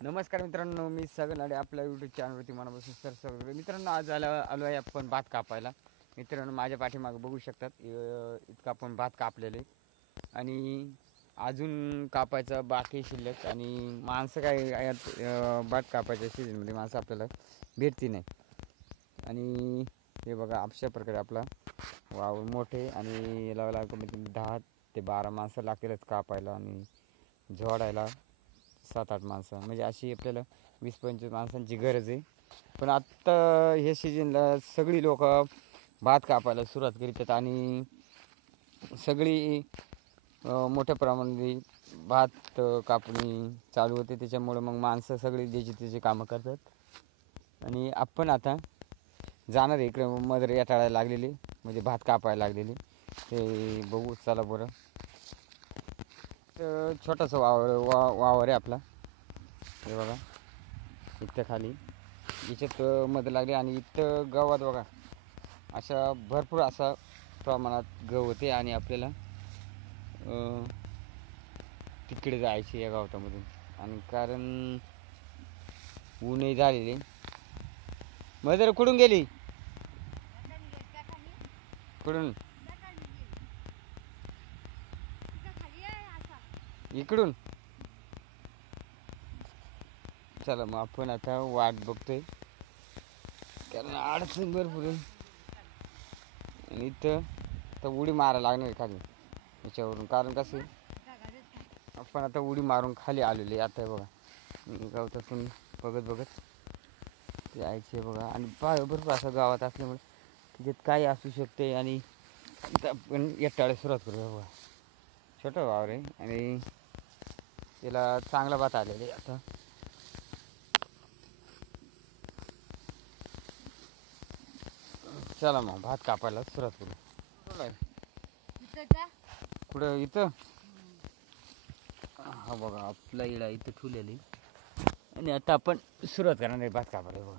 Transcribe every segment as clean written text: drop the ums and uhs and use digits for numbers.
नमस्कार मित्रांनो, मी सगळं आपल्या यूट्यूब चॅनलवरती मनापासून सगळं मित्रांनो, आज आलो आहे आपण भात कापायला. मित्रांनो, माझ्या पाठीमागं बघू शकतात, इतका आपण भात कापलेले आणि अजून कापायचं बाकी शिल्लक. आणि माणसं काय यात भात कापायच्या सीझनमध्ये माणसं आपल्याला भेटती नाही. आणि हे बघा, अशा प्रकारे आपला वावर मोठे आणि लावायला कमीत 10 ते 12 माणसं लागतीलच कापायला आणि झोडायला 7-8 माणसं, म्हणजे अशी आपल्याला 20-25 माणसांची गरज आहे. पण आत्ता ह्या सीजनला सगळी लोक भात कापायला सुरुवात करीतात आणि सगळी मोठ्या प्रमाणात भात कापणी चालू होते. त्याच्यामुळे मग माणसं सगळी ज्याची त्याची कामं करतात आणि आपण आता जाणार आहे इकडे मदर याटाळायला लागलेली, म्हणजे भात कापायला लागलेली. ते बघू, चला बरं. तर छोटासा वावर आहे आपला, हे बघा इथं खाली याच्यात मध्ये लागली. आणि इथं गावात बघा अशा भरपूर असा प्रमाणात गव होते आणि आपल्याला तिकडे जायचे या गावातामधून. आणि कारण ऊनही झालेली. मदर कुठून गेली? कुठून? इकडून. चला मग आपण आता वाट बघतोय, कारण अडचण भरपूर आहे. आणि इथं तर उडी मारायला लागणार खाली याच्यावरून, कारण कसं आपण आता उडी मारून खाली आलेले. आता बघा गावातून बघत यायचे बघा. आणि भरपूर असं गावात असल्यामुळे त्याच्यात काय असू शकते. आणि इथं आपण एकटाळे सुरुवात करूया बघा. छोटं वावर आहे आणि त्याला चांगला भात आलेले. आता चला मग भात कापायला सुरुवात करू. कुठं? इथं. हा बघा, आपला इडा इथं ठेवलेली आणि आता आपण सुरुवात करणार आहे भात कापायला. बघा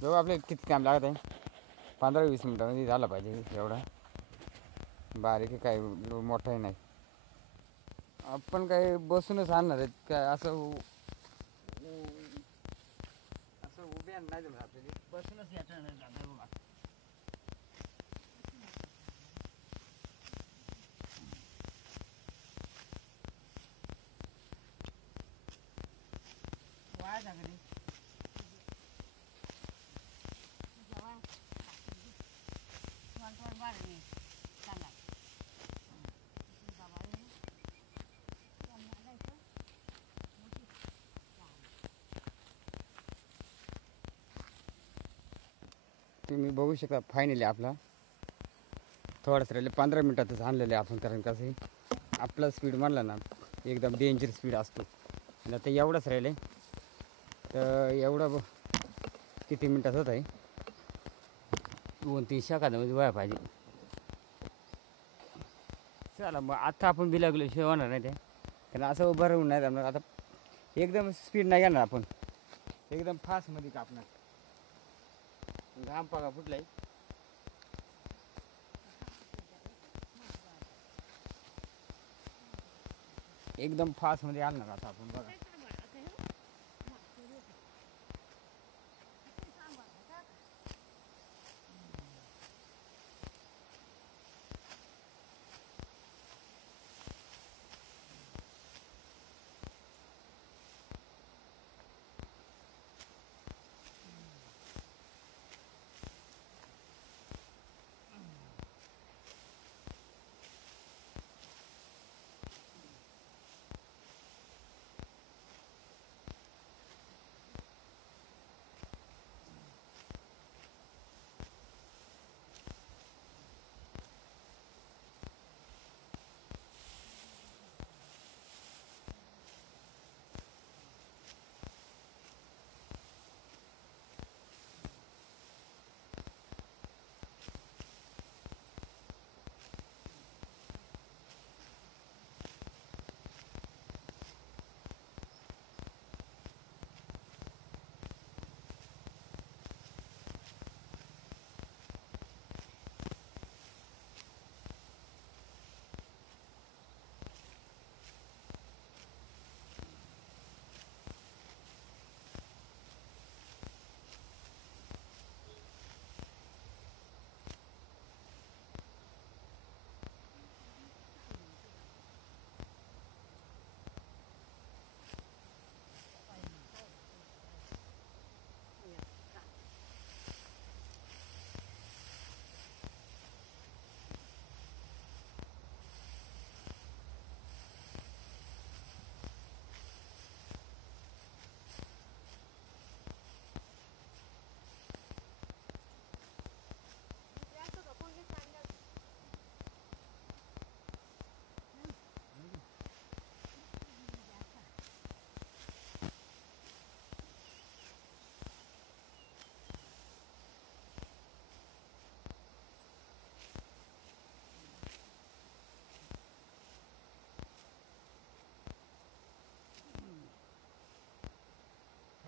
जेव्हा आपले किती काम लागत आहे, 15-20 मिनटामध्ये झालं पाहिजे. एवढा बारीक आहे, काही मोठाही नाही. आपण काही बसूनच आणणार आहेत काय, असं उभे नाही जमणार आपल्याला, बसूनच यायचं नाही. बघा वाया जागरी तुम्ही बघू शकता. फायनली आपला थोडंसं राहिले, 15 मिनटातच आणलेले आपण. कारण कसं आपला स्पीड म्हणला ना, एकदम डेंजर स्पीड असतो. आणि आता एवढंच राहिले, तर एवढं किती मिनटात होत आहे, 2-3 सेकंदामध्ये व्हायला पाहिजे. चला मग आता आपण बिलागलो शिवाय होणार नाही ते, कारण असं उभं राहून नाही जमणार. आता एकदम स्पीड नाही घेणार आपण, एकदम फास्टमध्ये कापणार. घाम बघा फुटलाय. एकदम फास्टमध्ये आणणार आता आपण. बघा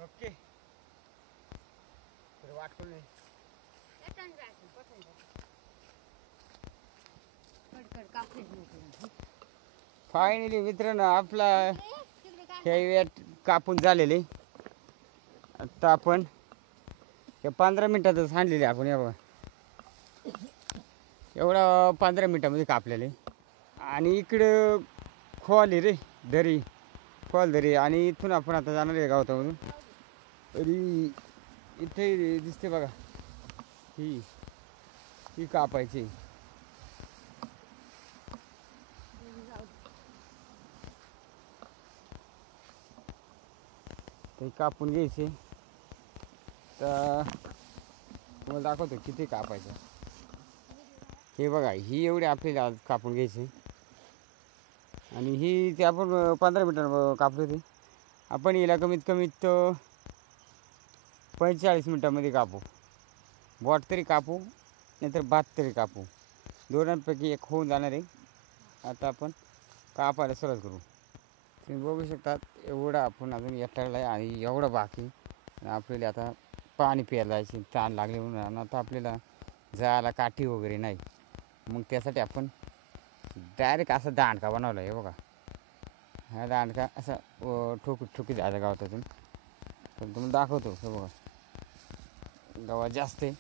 ओके तर वाटून नाही फायनली मित्रांनो आपला हे कापून झालेले. आता आपण हे 15 मिनिटातच आणलेले आपण. या बघा एवढा 15 मिनिटामध्ये कापलेले. आणि इकडं खोल आहे रे दरी, खोल दरी. आणि इथून आपण आता जाणार आहे गावातमधून. तरी इथे दिसते बघा ही कापायची. ते कापून घ्यायचे. तर तुम्हाला दाखवतो किती कापायचं. हे बघा ही एवढी आपल्याला आज कापून घ्यायची. आणि ही ते आपण 15 मिनिटांवर कापली होती. आपण हिला कमीत कमीत 45 मिनिटांमध्ये कापू. बॉट तरी कापू नाहीतर भात तरी कापू, दोघांपैकी एक होऊन जाणार आहे. आता आपण कापायला सुरुवात करू. तुम्ही बघू शकतात एवढा आपण अजून एकटाळला आहे आणि एवढं बाकी. आपल्याला आता पाणी प्यायला जायची ताण लागली म्हणून. आता आपल्याला जायला काठी वगैरे नाही. मग त्यासाठी आपण डायरेक्ट असा दांडका बनवला आहे. बघा हा दांडका असा ठोकी जायचा गावातून. तर तुम्हाला दाखवतो. हे बघा गावात जास्त आहे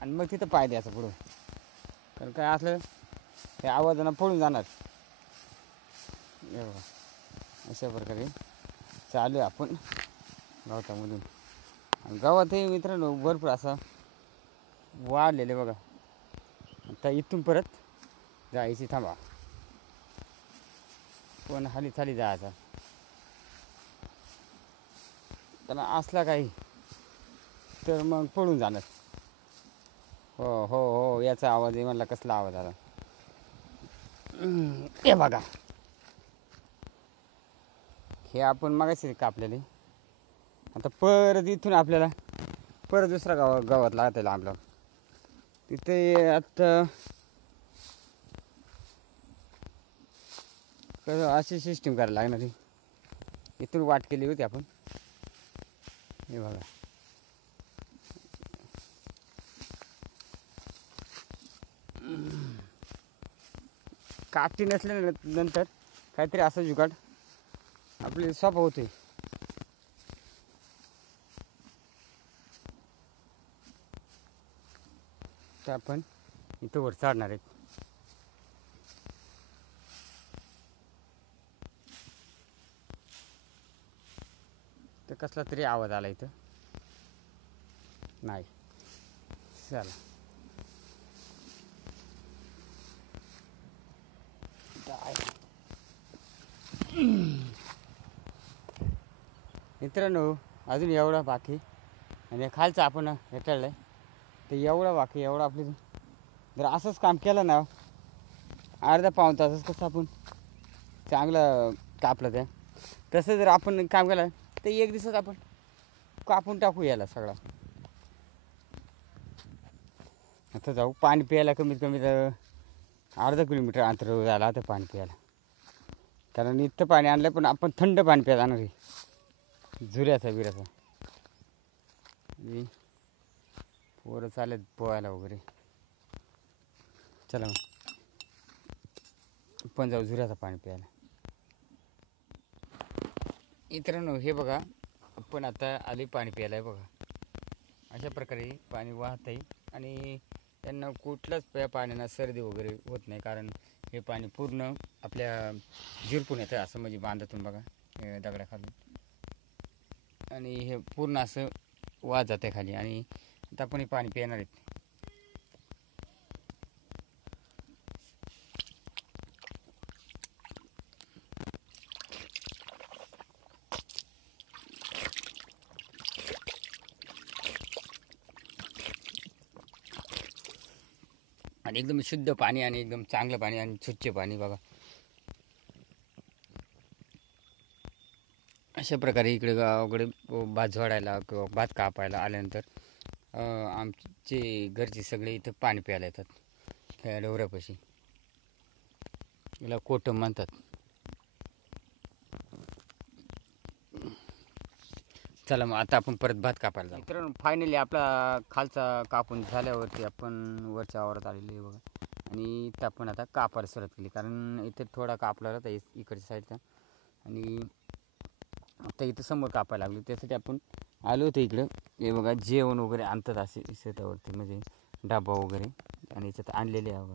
आणि मग तिथं पाय द्यायचं पुढं. तर काय असलं ते आवाजानं पळून जाणार. हे बघा अशा प्रकारे चालू आहे आपण गावामधून. आणि गावातही मित्रांनो भरपूर असं वाढलेले बघा. आता इथून परत जायची. थांबा पण खाली खाली जायचा. त्यांना असला काही तर मग पळून जाणार. हो हो हो याचा आवाज आहे. म्हणला कसला आवाज आला. हे बघा हे आपण मगाशी कापलेले. आता परत इथून आपल्याला परत दुसरा गावात लागत आहे लांब. तिथे आता कसं अशी सिस्टीम करायला लागणार आहे. इथून वाट केली होती आपण. हे बघा कापटी नसल्यानंतर काहीतरी असं जुगाड आपली सोपं होते. तर आपण इथं वर चढणार आहेत. तर कसला तरी आवाज आला इथं. नाही चला मित्रांनो अजून एवढा बाकी. आणि खालचं आपण हेटाळलं आहे तर एवढा बाकी. एवढं आपली जर असंच काम केलं ना अर्धा पाऊण तासच कसं आपण चांगलं कापलं त्या. तसं जर आपण काम केलं तर एक दिवसात आपण कापून टाकू याला सगळा. आता जाऊ पाणी प्यायला. कमीत कमी तर अर्धा किलोमीटर अंतर झाला तर पाणी प्यायला. कारण इथं पाणी आणलं पण आपण थंड पाणी प्यायला जाणार आहे झुऱ्याचा बिऱ्याचा. पोरं चालेल पोहायला वगैरे. चला मग पण जाऊ झुऱ्याचं पाणी प्यायला. मित्रांनो हे बघा आपण आता आले पाणी प्यायला. बघा अशा प्रकारे पाणी वाहत आहे. आणि त्यांना कुठल्याच पाण्यानं सर्दी वगैरे होत नाही. कारण हे पाणी पूर्ण आपल्या झिरपून येतं असं म्हणजे बांधातून बघा हे दगडाखालून. आणि हे पूर्ण असं वाहत जाते खाली. आणि आता आपण हे पाणी पिणार आहेत. आणि एकदम शुद्ध पाणी आणि एकदम चांगलं पाणी आणि स्वच्छ पाणी बघा. अशा प्रकारे इकडे गावाकडे भात झोडायला किंवा भात कापायला आल्यानंतर आमचे घरचे सगळे इथं पाणी प्यायला येतात. त्या डोंगरापाशी याला कोटम म्हणतात. चला मग आता आपण परत भात कापायला जाऊ. मित्रांनो फायनली आपला खालचा कापून झाल्यावरती आपण वरच्या आवारात आलेली आहे बघा. आणि इथं आपण आता कापायला सुरुवात केली, कारण इथे थोडा कापला होता इकडच्या साईडचा. आणि आता इथं समोर कापायला लागलो, त्यासाठी आपण आलो होतो इकडं. हे बघा जेवण वगैरे आणतात असे शेतावरती, म्हणजे डबा वगैरे. आणि याच्यात आणलेले आहे बघा,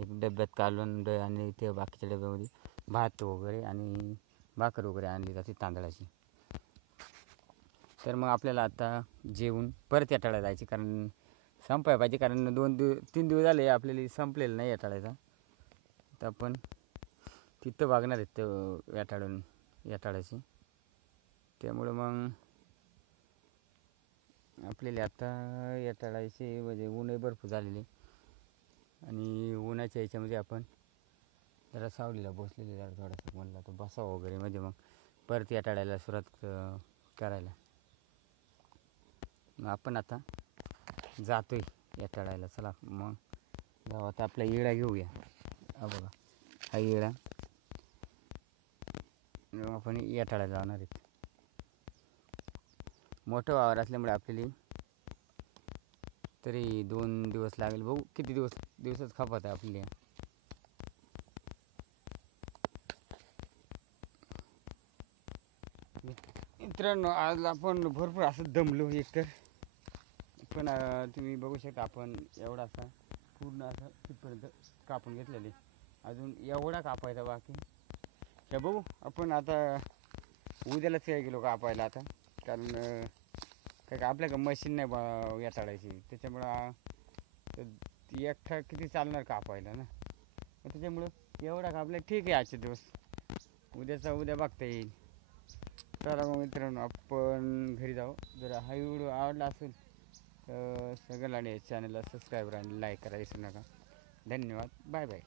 एक डब्यात कालवण आणि ते बाकीच्या डब्यामध्ये भात वगैरे आणि भाकर वगैरे आणली जाते तांदळाची. तर मग आपल्याला आता जेवून परत याटाळा जायचे, कारण संपाय पाहिजे, कारण 2-3 दिवस झाले आपल्याला संपलेलं नाही याटाळ्याचा. तर आपण तिथं बघणार आहेत याटाळ्याची. त्यामुळं मग आपल्याला आता याटाळ्याचे म्हणजे ऊनही भरपूर झालेले, आणि उन्हाच्या याच्यामध्ये आपण जरा सावलीला बसलेले जरा थोडासा म्हणलं तर बसावं वगैरे, म्हणजे मग परत याटाळ्याला सुरुवात करायला. मग आपण आता जातोय याटाळ्याला. चला मग जाऊ आता, आपला येळा घेऊया. हा बघा हा येळा, आपण याटाळ्याला जाणार आहेत. मोठं वावर असल्यामुळे आपल्याला तरी 2 दिवस लागेल. बघू किती दिवसाच खपात आहे आपल्याला. मित्रांनो आज आपण भरपूर असं दमलो एकतर, पण तुम्ही बघू शकता आपण एवढा असा पूर्ण असं तिथपर्यंत कापून घेतलेले, अजून एवढा कापायचा बाकी. त्या बघू आपण आता उद्यालाच काय गेलो कापायला आता, कारण काय का आपल्याकडे मशीन नाही याटाळायची, त्याच्यामुळं एकटा किती चालणार कापायला ना. त्याच्यामुळं एवढा कापला ठीक आहे आजचे दिवस, उद्या बघता येईल. चला मग मित्रांनो आपण घरी जाऊ. जर हा व्हिडिओ आवडला असेल तर सगळ्यांना चॅनलला सबस्क्राईब आणि लाईक करायला विसरू नका. धन्यवाद, बाय बाय.